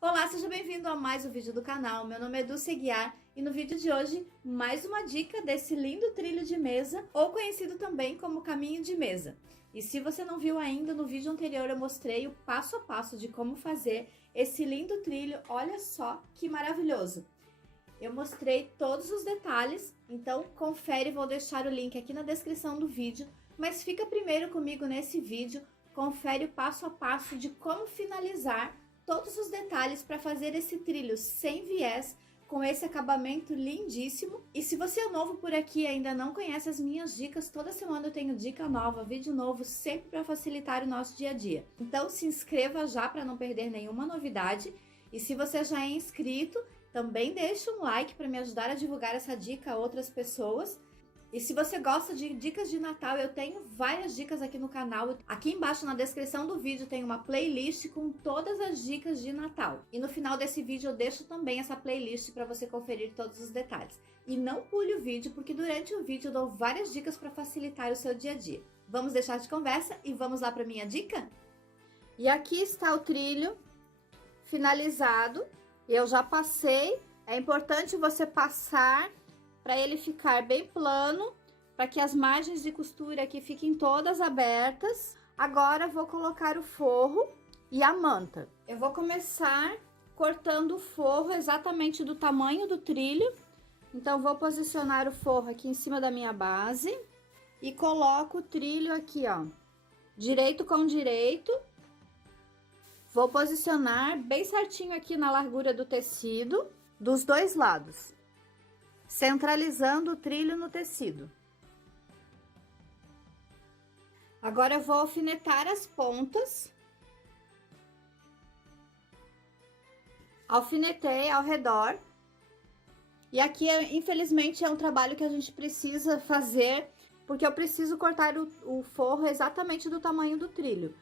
Olá, seja bem-vindo a mais um vídeo do canal. Meu nome é Dulce Guiar e no vídeo de hoje, mais uma dica desse lindo trilho de mesa, ou conhecido também como caminho de mesa. E se você não viu ainda, no vídeo anterior eu mostrei o passo a passo de como fazer esse lindo trilho. Olha só que maravilhoso! Eu mostrei todos os detalhes, então confere, vou deixar o link aqui na descrição do vídeo, mas fica primeiro comigo nesse vídeo, confere o passo a passo de como finalizar todos os detalhes para fazer esse trilho sem viés, com esse acabamento lindíssimo. E se você é novo por aqui e ainda não conhece as minhas dicas, toda semana eu tenho dica nova, vídeo novo, sempre para facilitar o nosso dia a dia. Então se inscreva já para não perder nenhuma novidade. E se você já é inscrito, também deixa um like para me ajudar a divulgar essa dica a outras pessoas. E se você gosta de dicas de Natal, eu tenho várias dicas aqui no canal. Aqui embaixo na descrição do vídeo tem uma playlist com todas as dicas de Natal. E no final desse vídeo eu deixo também essa playlist para você conferir todos os detalhes. E não pule o vídeo, porque durante o vídeo eu dou várias dicas para facilitar o seu dia a dia. Vamos deixar de conversa e vamos lá para minha dica? E aqui está o trilho finalizado. Eu já passei. É importante você passar para ele ficar bem plano, para que as margens de costura aqui fiquem todas abertas. Agora vou colocar o forro e a manta. Eu vou começar cortando o forro exatamente do tamanho do trilho. Então vou posicionar o forro aqui em cima da minha base e coloco o trilho aqui, ó, direito com direito. Vou posicionar bem certinho aqui na largura do tecido, dos dois lados, centralizando o trilho no tecido. Agora eu vou alfinetar as pontas. Alfinetei ao redor. E aqui, infelizmente, é um trabalho que a gente precisa fazer, porque eu preciso cortar o forro exatamente do tamanho do trilho.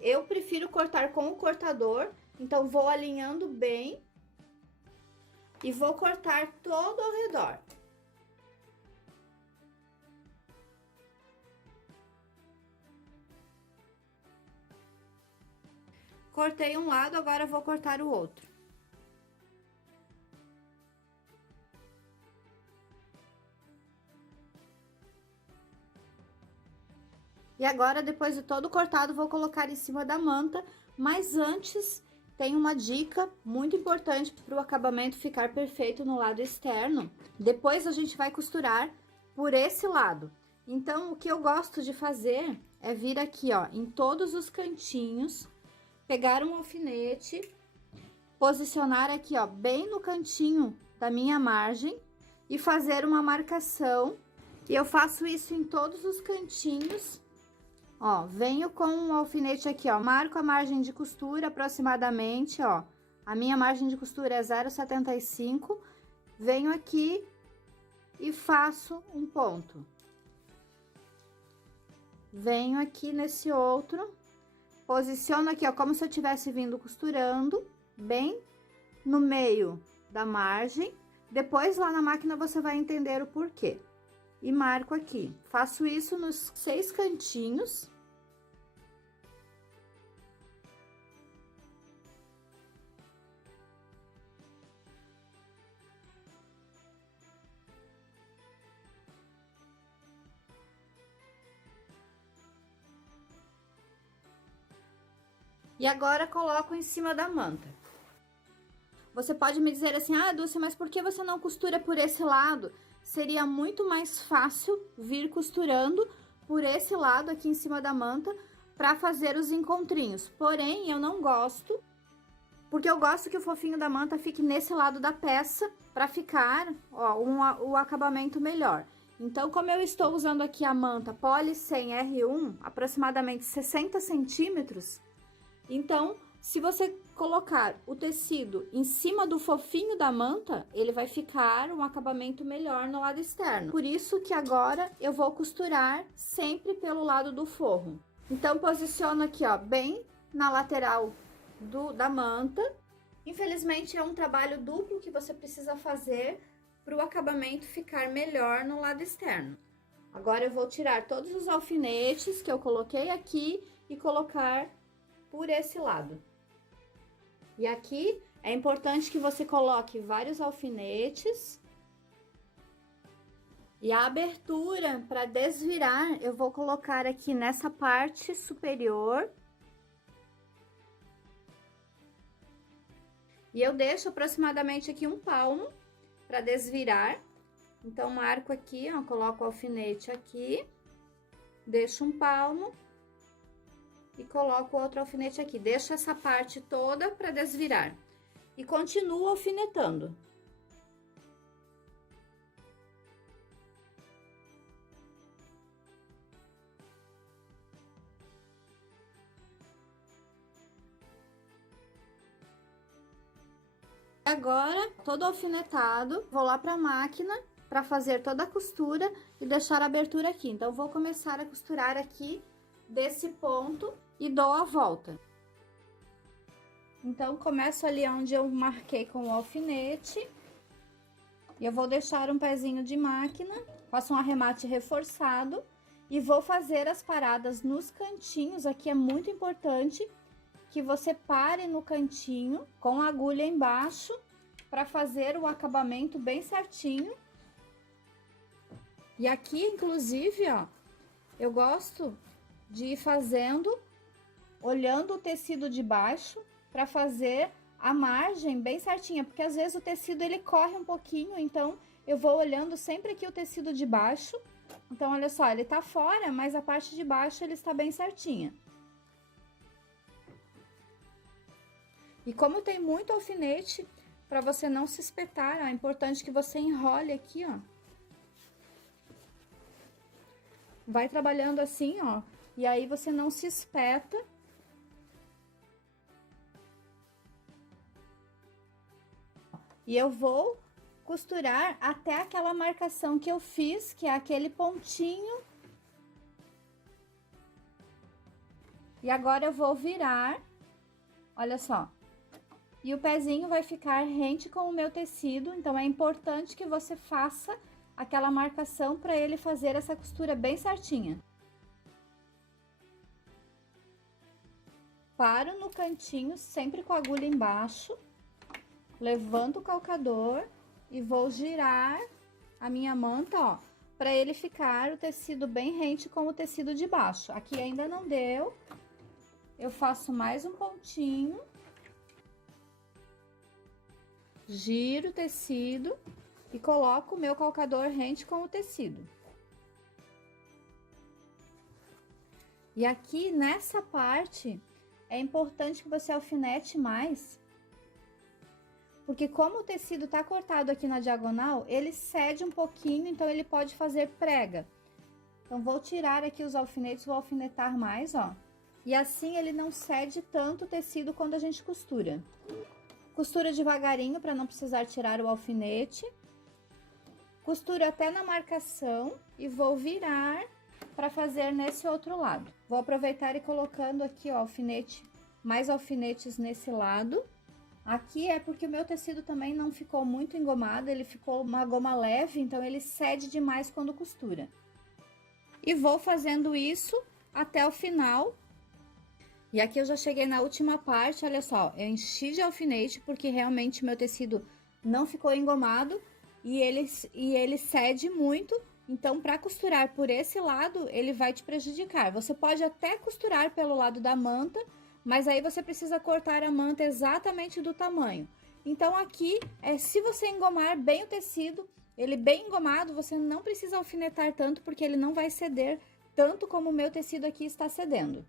Eu prefiro cortar com o cortador, então vou alinhando bem. E vou cortar todo ao redor. Cortei um lado, agora vou cortar o outro. E agora, depois de todo cortado, vou colocar em cima da manta, mas antes tem uma dica muito importante para o acabamento ficar perfeito no lado externo. Depois a gente vai costurar por esse lado. Então, o que eu gosto de fazer é vir aqui, ó, em todos os cantinhos, pegar um alfinete, posicionar aqui, ó, bem no cantinho da minha margem e fazer uma marcação. E eu faço isso em todos os cantinhos. Ó, venho com um alfinete aqui, ó, marco a margem de costura aproximadamente, ó, a minha margem de costura é 0,75, venho aqui e faço um ponto. Venho aqui nesse outro, posiciono aqui, ó, como se eu tivesse vindo costurando, bem no meio da margem. Depois lá na máquina você vai entender o porquê. E marco aqui. Faço isso nos 6 cantinhos. E agora coloco em cima da manta. Você pode me dizer assim: ah, Dulce, mas por que você não costura por esse lado? Seria muito mais fácil vir costurando por esse lado aqui em cima da manta para fazer os encontrinhos. Porém, eu não gosto, porque eu gosto que o fofinho da manta fique nesse lado da peça para ficar, ó, o acabamento melhor. Então, como eu estou usando aqui a manta Poly 100 R1, aproximadamente 60 centímetros, então, se você colocar o tecido em cima do fofinho da manta, ele vai ficar um acabamento melhor no lado externo. Por isso que agora eu vou costurar sempre pelo lado do forro. Então, posiciono aqui, ó, bem na lateral da manta. Infelizmente, é um trabalho duplo que você precisa fazer para o acabamento ficar melhor no lado externo. Agora, eu vou tirar todos os alfinetes que eu coloquei aqui e colocar por esse lado. E aqui é importante que você coloque vários alfinetes. E a abertura para desvirar, eu vou colocar aqui nessa parte superior. E eu deixo aproximadamente aqui 1 palmo para desvirar. Então, marco aqui, ó, coloco o alfinete aqui, deixo 1 palmo e coloco outro alfinete aqui. Deixo essa parte toda para desvirar e continuo alfinetando. Agora, todo alfinetado, vou lá para a máquina para fazer toda a costura e deixar a abertura aqui. Então, vou começar a costurar aqui desse ponto e dou a volta. Então, começo ali onde eu marquei com o alfinete. E eu vou deixar um pezinho de máquina, faço um arremate reforçado e vou fazer as paradas nos cantinhos. Aqui é muito importante que você pare no cantinho com a agulha embaixo para fazer o acabamento bem certinho. E aqui, inclusive, ó, eu gosto de ir fazendo, olhando o tecido de baixo para fazer a margem bem certinha, porque às vezes o tecido ele corre um pouquinho, então eu vou olhando sempre aqui o tecido de baixo. Então, olha só, ele tá fora, mas a parte de baixo ele está bem certinha. E como tem muito alfinete, para você não se espetar, ó, é importante que você enrole aqui, ó. Vai trabalhando assim, ó, e aí você não se espeta. E eu vou costurar até aquela marcação que eu fiz, que é aquele pontinho. E agora eu vou virar, olha só. E o pezinho vai ficar rente com o meu tecido, então é importante que você faça aquela marcação para ele fazer essa costura bem certinha. Paro no cantinho, sempre com a agulha embaixo, levanto o calcador e vou girar a minha manta, ó, para ele ficar o tecido bem rente com o tecido de baixo. Aqui ainda não deu, eu faço mais um pontinho. Giro o tecido e coloco o meu calcador rente com o tecido. E aqui nessa parte é importante que você alfinete mais, porque como o tecido tá cortado aqui na diagonal, ele cede um pouquinho, então ele pode fazer prega. Então vou tirar aqui os alfinetes, vou alfinetar mais, ó. E assim ele não cede tanto o tecido quando a gente costura. Costura devagarinho para não precisar tirar o alfinete. Costuro até na marcação e vou virar para fazer nesse outro lado. Vou aproveitar e colocando aqui, ó, alfinete, mais alfinetes nesse lado. Aqui é porque o meu tecido também não ficou muito engomado, ele ficou uma goma leve, então ele cede demais quando costura. E vou fazendo isso até o final. E aqui eu já cheguei na última parte, olha só, eu enchi de alfinete porque realmente meu tecido não ficou engomado e ele cede muito, então para costurar por esse lado ele vai te prejudicar. Você pode até costurar pelo lado da manta, mas aí você precisa cortar a manta exatamente do tamanho. Então aqui, se você engomar bem o tecido, ele bem engomado, você não precisa alfinetar tanto porque ele não vai ceder tanto como o meu tecido aqui está cedendo.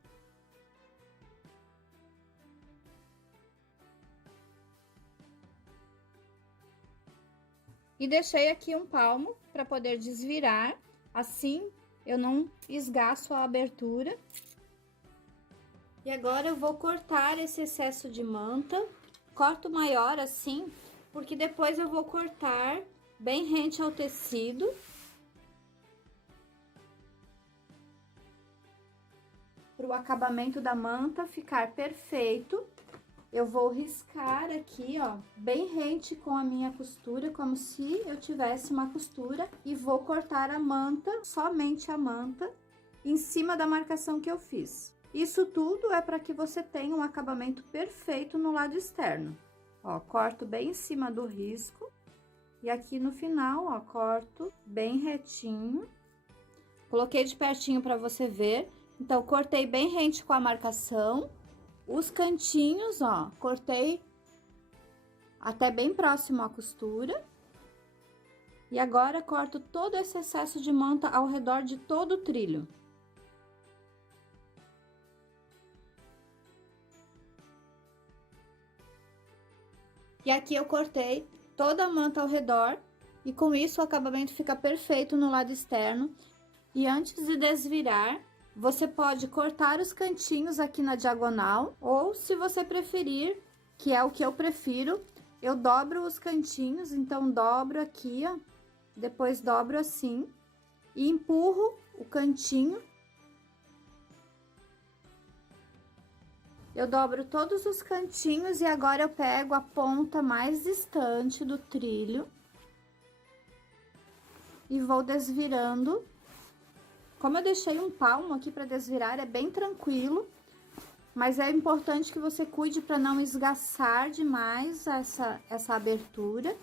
E deixei aqui um palmo para poder desvirar, assim eu não esgaço a abertura. E agora eu vou cortar esse excesso de manta, corto maior assim, porque depois eu vou cortar bem rente ao tecido. Para o acabamento da manta ficar perfeito. Eu vou riscar aqui, ó, bem rente com a minha costura, como se eu tivesse uma costura, e vou cortar a manta, somente a manta, em cima da marcação que eu fiz. Isso tudo é para que você tenha um acabamento perfeito no lado externo. Ó, corto bem em cima do risco e aqui no final, ó, corto bem retinho. Coloquei de pertinho para você ver. Então, cortei bem rente com a marcação. Os cantinhos, ó, cortei até bem próximo à costura. E agora, corto todo esse excesso de manta ao redor de todo o trilho. E aqui eu cortei toda a manta ao redor. E com isso, o acabamento fica perfeito no lado externo. E antes de desvirar, você pode cortar os cantinhos aqui na diagonal. Ou, se você preferir, que é o que eu prefiro, eu dobro os cantinhos. Então, dobro aqui, ó. Depois dobro assim e empurro o cantinho. Eu dobro todos os cantinhos e agora eu pego a ponta mais distante do trilho e vou desvirando. Como eu deixei um palmo aqui para desvirar, é bem tranquilo, mas é importante que você cuide para não esgaçar demais essa abertura.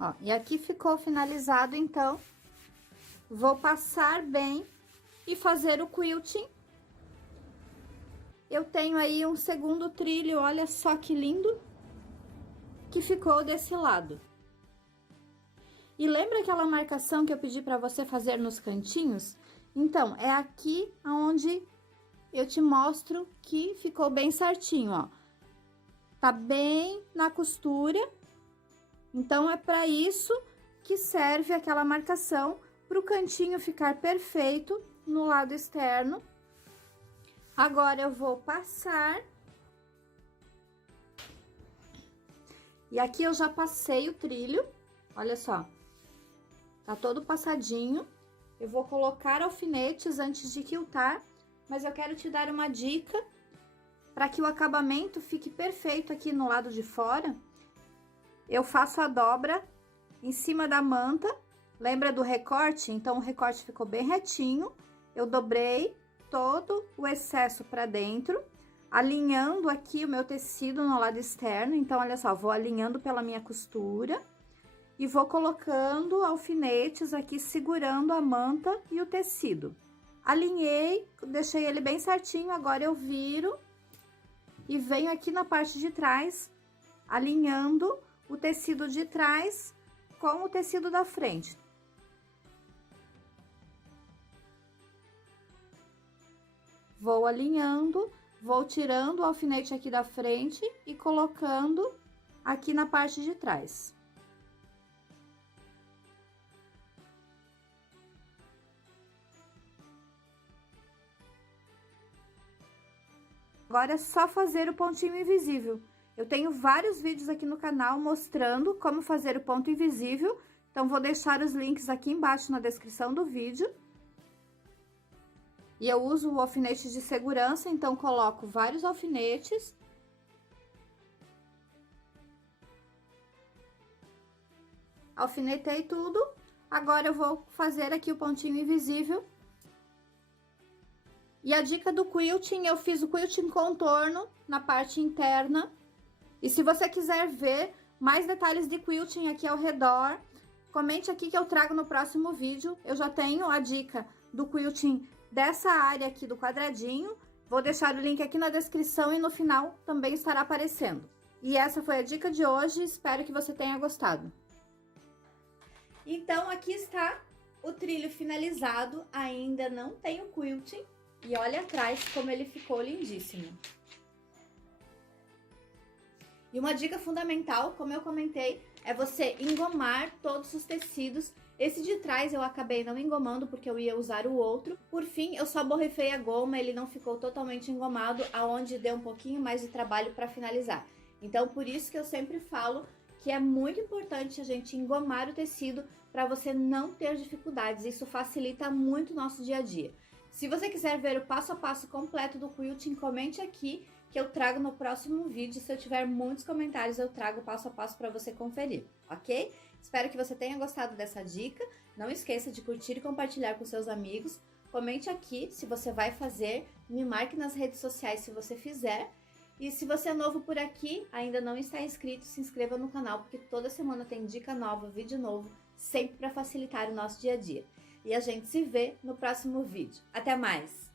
Ó, e aqui ficou finalizado, então, vou passar bem e fazer o quilting. Eu tenho aí um segundo trilho, olha só que lindo que ficou desse lado. E lembra aquela marcação que eu pedi para você fazer nos cantinhos? Então, é aqui onde eu te mostro que ficou bem certinho, ó. Tá bem na costura. Então, é para isso que serve aquela marcação, para o cantinho ficar perfeito no lado externo. Agora, eu vou passar. E aqui eu já passei o trilho, olha só. Tá todo passadinho. Eu vou colocar alfinetes antes de quiltar, mas eu quero te dar uma dica para que o acabamento fique perfeito aqui no lado de fora. Eu faço a dobra em cima da manta, lembra do recorte? Então, o recorte ficou bem retinho. Eu dobrei todo o excesso para dentro, alinhando aqui o meu tecido no lado externo. Então, olha só, vou alinhando pela minha costura e vou colocando alfinetes aqui, segurando a manta e o tecido. Alinhei, deixei ele bem certinho, agora eu viro e venho aqui na parte de trás, alinhando o tecido de trás com o tecido da frente. Vou alinhando, vou tirando o alfinete aqui da frente e colocando aqui na parte de trás. Agora é só fazer o pontinho invisível. Eu tenho vários vídeos aqui no canal mostrando como fazer o ponto invisível, então vou deixar os links aqui embaixo na descrição do vídeo. E eu uso o alfinete de segurança, então coloco vários alfinetes. Alfinetei tudo, agora eu vou fazer aqui o pontinho invisível. E a dica do quilting, eu fiz o quilting contorno na parte interna. E se você quiser ver mais detalhes de quilting aqui ao redor, comente aqui que eu trago no próximo vídeo. Eu já tenho a dica do quilting dessa área aqui do quadradinho. Vou deixar o link aqui na descrição e no final também estará aparecendo. E essa foi a dica de hoje, espero que você tenha gostado. Então, aqui está o trilho finalizado, ainda não tem o quilting. E olha atrás como ele ficou lindíssimo. E uma dica fundamental, como eu comentei, é você engomar todos os tecidos. Esse de trás eu acabei não engomando porque eu ia usar o outro. Por fim, eu só borrifei a goma, ele não ficou totalmente engomado, aonde deu um pouquinho mais de trabalho para finalizar. Então, por isso que eu sempre falo que é muito importante a gente engomar o tecido para você não ter dificuldades. Isso facilita muito o nosso dia a dia. Se você quiser ver o passo a passo completo do quilting, comente aqui que eu trago no próximo vídeo. Se eu tiver muitos comentários, eu trago passo a passo para você conferir, ok? Espero que você tenha gostado dessa dica. Não esqueça de curtir e compartilhar com seus amigos. Comente aqui se você vai fazer, me marque nas redes sociais se você fizer. E se você é novo por aqui, ainda não está inscrito, se inscreva no canal, porque toda semana tem dica nova, vídeo novo, sempre para facilitar o nosso dia a dia. E a gente se vê no próximo vídeo. Até mais!